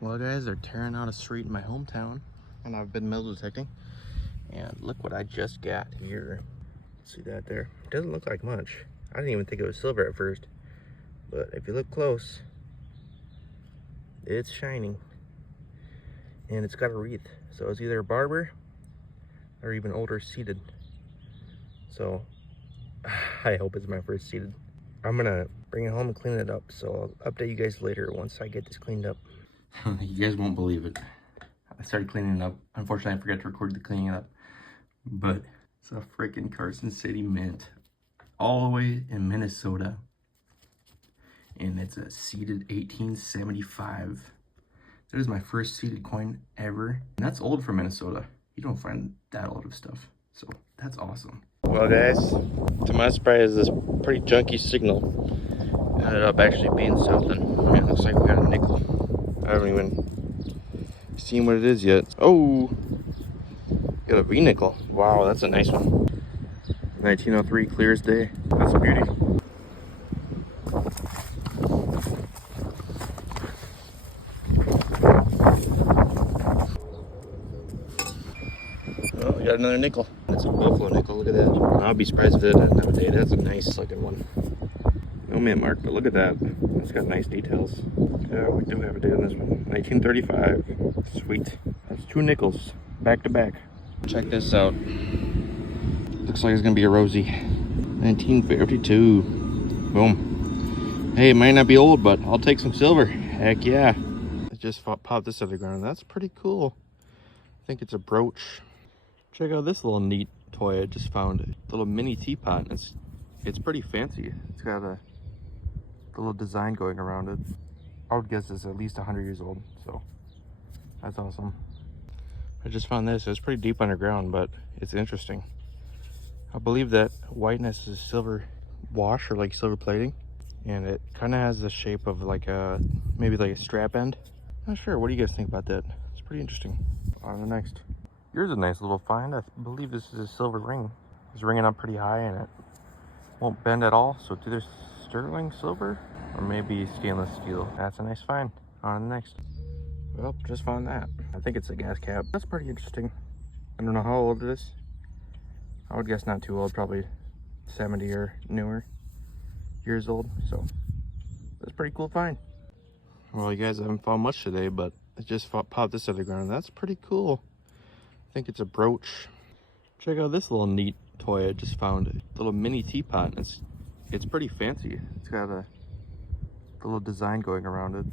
Well guys, they're tearing out a street in my hometown and I've been metal detecting, and look what I just got here. See that there? It doesn't look like much. I didn't even think it was silver at first, but if you look close, it's shining and it's got a wreath. So it's either a barber or even older seated. So I hope it's my first seated. I'm gonna bring it home and clean it up, so I'll update you guys later once I get this cleaned up. You guys won't believe it. I started cleaning it up. Unfortunately, I forgot to record the cleaning up. But it's a freaking Carson City Mint. All the way in Minnesota. And it's a seeded 1875. That is my first seeded coin ever. And that's old for Minnesota. You don't find that old of stuff. So that's awesome. Well guys, to my surprise, this pretty junky signal ended up actually being something. Man, looks like we got a nickel. I haven't even seen what it is yet. Oh, got a V nickel. Wow, that's a nice one. 1903, clear as day. That's a beauty. Oh, we got another nickel. That's a buffalo nickel. Look at that. I'll be surprised if it didn't nowadays. That's a nice looking one. No mint mark, but look at that. It's got nice details. Yeah, we do have a date on this one. 1935. Sweet. That's two nickels back to back. Check this out. Looks like it's gonna be a Rosie. 1952. Boom. Hey, it might not be old, but I'll take some silver. Heck yeah. It just popped this out of the ground. That's pretty cool. I think it's a brooch. Check out this little neat toy I just found. A little mini teapot. It's pretty fancy. It's got a little design going around it. I would guess it's at least 100 years old, so that's awesome. I just found this. It's pretty deep underground, but it's interesting. I believe that whiteness is silver wash or like silver plating, and it kind of has the shape of like a maybe like a strap end. Not sure. What do you guys think about that? It's pretty interesting. On the next. Here's a nice little find. I believe this is a silver ring. It's ringing up pretty high and it won't bend at all, so it's either sterling silver or maybe stainless steel. That's a nice find. On the next. Well, just found that. I think it's a gas cap. That's pretty interesting. I don't know how old it is. I would guess not too old, probably 70 or newer years old. So that's a pretty cool find. Well, you guys haven't found much today, but it just popped this out of the ground. That's pretty cool. I think it's a brooch. Check out this little neat toy I just found. A little mini teapot. It's pretty fancy. It's got a little design going around it.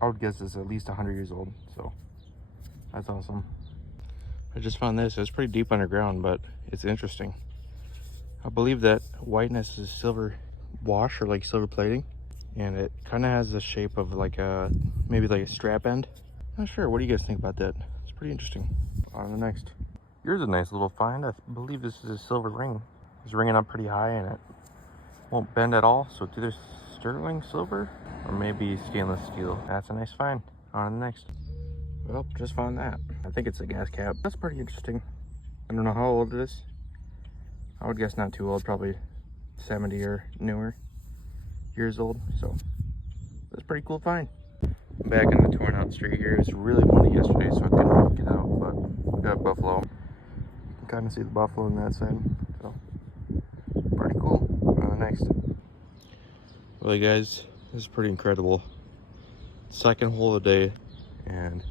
I would guess it's at least 100 years old, so that's awesome. I just found this. It's pretty deep underground, but it's interesting. I believe that whiteness is silver wash or like silver plating, and it kind of has the shape of like a maybe like a strap end. Not sure. What do you guys think about that? It's pretty interesting. On the next. Here's a nice little find. I believe this is a silver ring. It's ringing up pretty high and it won't bend at all, so it's either sterling silver or maybe stainless steel. That's a nice find. On the next. Well, just found that. I think it's a gas cap. That's pretty interesting. I don't know how old it is. I would guess not too old, probably 70 or newer years old. So that's a pretty cool find. I'm back in the torn out street here. It's really windy yesterday, so I couldn't get out, but we got buffalo. You can kind of see the buffalo on that side. So pretty cool. On the next. Well, you guys, this is pretty incredible. Second hole of the day, and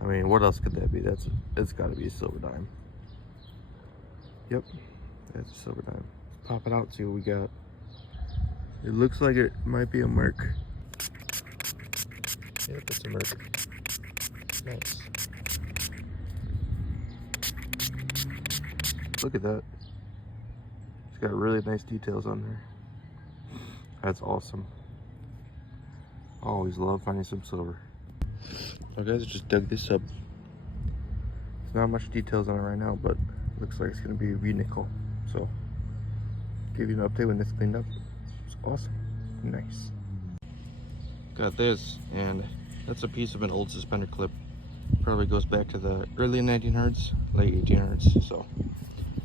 I mean, what else could that be? It's got to be a silver dime. Yep, that's a silver dime. Let's pop it out, see what we got. It looks like it might be a merc. Yep, it's a merc. Nice. Look at that. It's got really nice details on there. That's awesome. I always love finding some silver. So guys, I just dug this up. There's not much details on it right now, but it looks like it's gonna be a V nickel. So give you an update when it's cleaned up. It's awesome. Nice. Got this, and that's a piece of an old suspender clip. Probably goes back to the early 1900s, late 1800s. So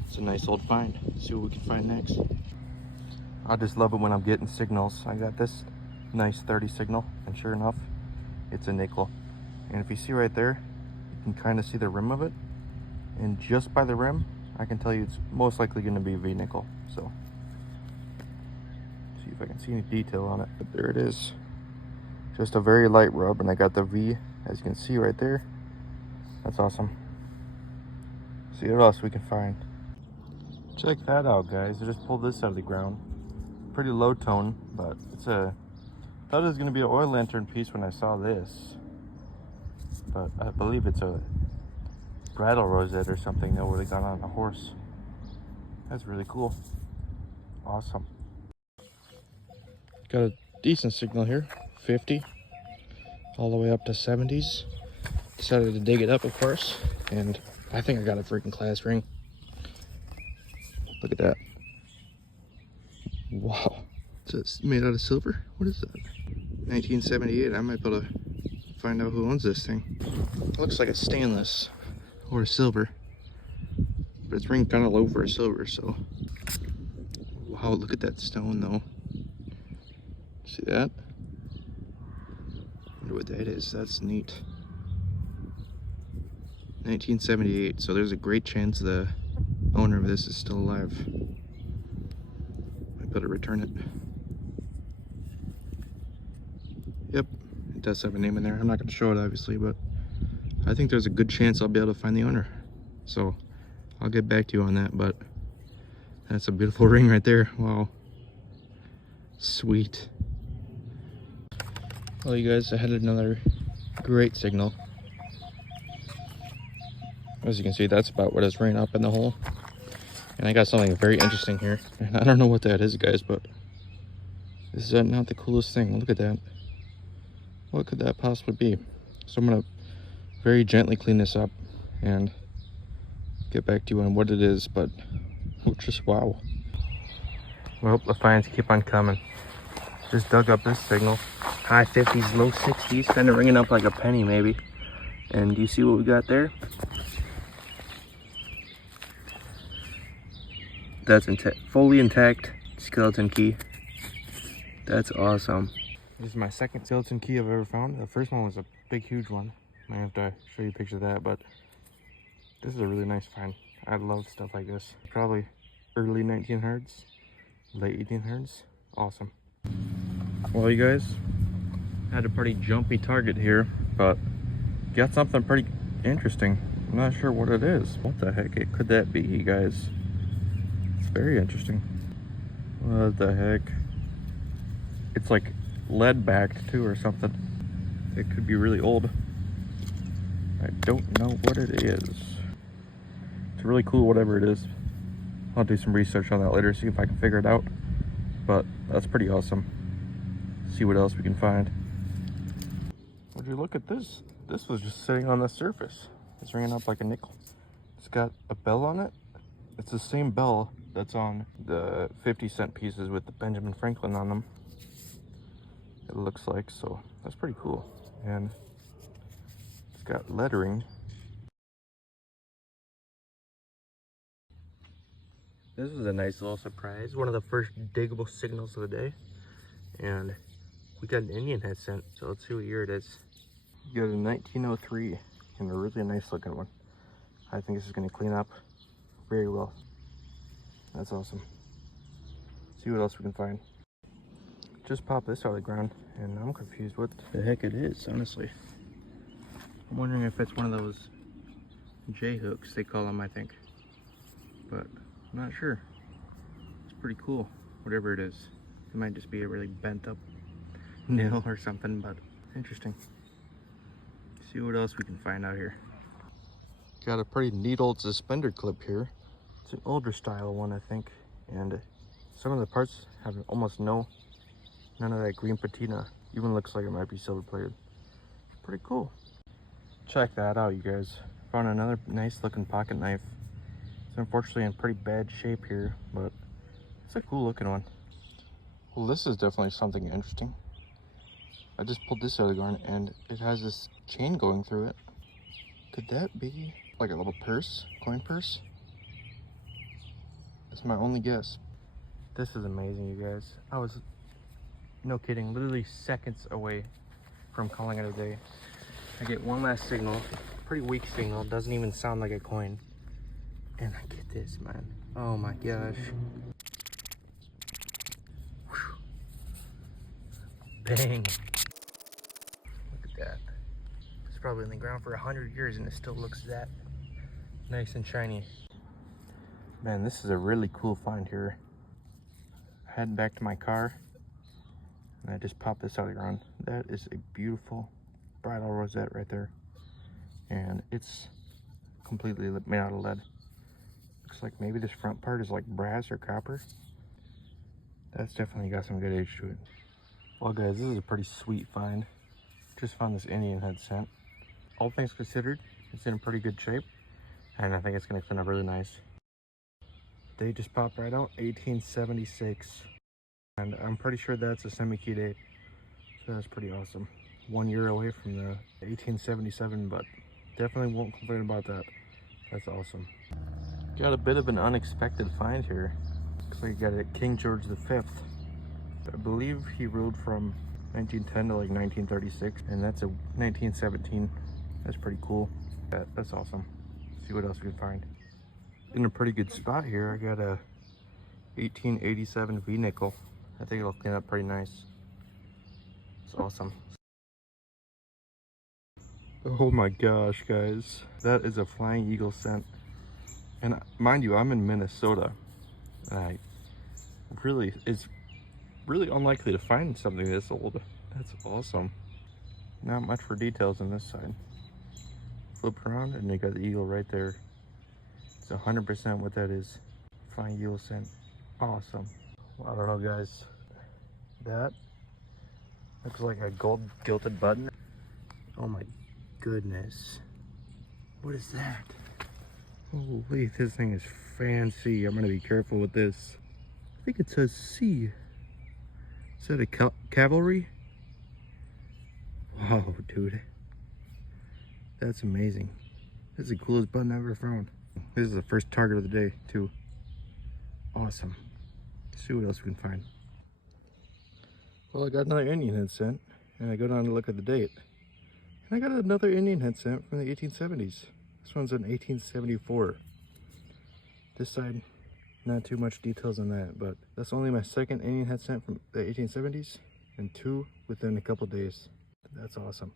it's a nice old find. Let's see what we can find next. I just love it when I'm getting signals. I got this nice 30 signal, and sure enough, it's a nickel. And if you see right there, you can kind of see the rim of it. And just by the rim, I can tell you it's most likely going to be V nickel. So, see if I can see any detail on it. But there it is. Just a very light rub, and I got the V, as you can see right there. That's awesome. See what else we can find. Check that out, guys. I just pulled this out of the ground. Pretty low tone, but it's a... thought it was going to be an oil lantern piece when I saw this. But I believe it's a bridle rosette or something that would have gone on a horse. That's really cool. Awesome. Got a decent signal here. 50. All the way up to 70s. Decided to dig it up, of course. And I think I got a freaking class ring. Look at that. Wow. It's made out of silver? What is that? 1978. I might be able to find out who owns this thing. It looks like a stainless or a silver. But it's ringed kind of low for a silver, so. Wow, look at that stone though. See that? Wonder what that is. That's neat. 1978, so there's a great chance the owner of this is still alive. I better return it. Yep, it does have a name in there. I'm not going to show it obviously, but I think there's a good chance I'll be able to find the owner. So I'll get back to you on that, but that's a beautiful ring right there. Wow. Sweet. Well, you guys, I had another great signal. As you can see, that's about what is ringing up in the hole. And I got something very interesting here. And I don't know what that is, guys, but this is not the coolest thing. Look at that. What could that possibly be? So I'm going to very gently clean this up and get back to you on what it is, but just wow. Well, the finds keep on coming. Just dug up this signal. High 50s, low 60s, kind of ringing up like a penny maybe. And do you see what we got there? That's fully intact skeleton key. That's awesome. This is my second skeleton key I've ever found. The first one was a big, huge one. Might have to show you a picture of that, but this is a really nice find. I love stuff like this. Probably early 1900s, late 1800s. Awesome. Well, you guys, had a pretty jumpy target here, but got something pretty interesting. I'm not sure what it is. What the heck could that be, you guys? It's very interesting. What the heck? It's like lead backed too or something. It could be really old. I don't know what it is. It's really cool, whatever it is. I'll do some research on that later, see if I can figure it out. But that's pretty awesome. See what else we can find. Would you look at this? This was just sitting on the surface. It's ringing up like a nickel. It's got a bell on it. It's the same bell that's on the 50-cent pieces with the Benjamin Franklin on them. It looks like, so that's pretty cool. And it's got lettering. This was a nice little surprise. One of the first diggable signals of the day. And we got an Indian head scent, so let's see what year it is. You got a 1903 and a really nice looking one. I think this is going to clean up very well. That's awesome. See what else we can find. Just popped this out of the ground and I'm confused what the heck it is, honestly. I'm wondering if it's one of those J hooks they call them, I think. But I'm not sure. It's pretty cool, whatever it is. It might just be a really bent up nail or something, but interesting. See what else we can find out here. Got a pretty neat old suspender clip here. It's an older style one, I think, and some of the parts have almost none of that green patina. Even looks like it might be silver plated. Pretty cool. Check that out, you guys. Found another nice looking pocket knife. It's unfortunately in pretty bad shape here, but it's a cool looking one. Well, this is definitely something interesting. I just pulled this out of the ground and it has this chain going through it. Could that be like a little purse, coin purse? That's my only guess. This is amazing, you guys. I was, no kidding, literally seconds away from calling it a day. I get one last signal, pretty weak signal, doesn't even sound like a coin. And I get this, man. Oh my gosh. Whew. Bang. Look at that. It's probably in the ground for 100 years and it still looks that nice and shiny. Man, this is a really cool find here. Heading back to my car, and I just popped this out of the ground. That is a beautiful bridal rosette right there, and it's completely made out of lead. Looks like maybe this front part is like brass or copper. That's definitely got some good age to it. Well guys, this is a pretty sweet find. Just found this Indian head cent. All things considered, it's in pretty good shape, and I think it's gonna turn out really nice. They just popped right out, 1876. And I'm pretty sure that's a semi-key date. So that's pretty awesome. 1 year away from the 1877, but definitely won't complain about that. That's awesome. Got a bit of an unexpected find here. Looks like you got a King George V. I believe he ruled from 1910 to like 1936, and that's a 1917. That's pretty cool. That's awesome. See what else we can find. In a pretty good spot here, I got a 1887 V nickel. I think it'll clean up pretty nice. It's awesome. Oh my gosh, guys. That is a Flying Eagle cent. And mind you, I'm in Minnesota. And it's really unlikely to find something this old. That's awesome. Not much for details on this side. Flip around and you got the eagle right there. It's 100% what that is. Flying Eagle cent. Awesome. Well, I don't know, guys. That looks like a gold gilded button. Oh my goodness. What is that? Holy, this thing is fancy. I'm gonna be careful with this. I think it says C. Is that a cavalry? Wow, dude. That's amazing. This is the coolest button I've ever found. This is the first target of the day, too. Awesome. Let's see what else we can find. Well, I got another Indian head cent, and I go down to look at the date. And I got another Indian head cent from the 1870s. This one's in 1874. This side, not too much details on that, but that's only my second Indian head cent from the 1870s, and two within a couple days. That's awesome.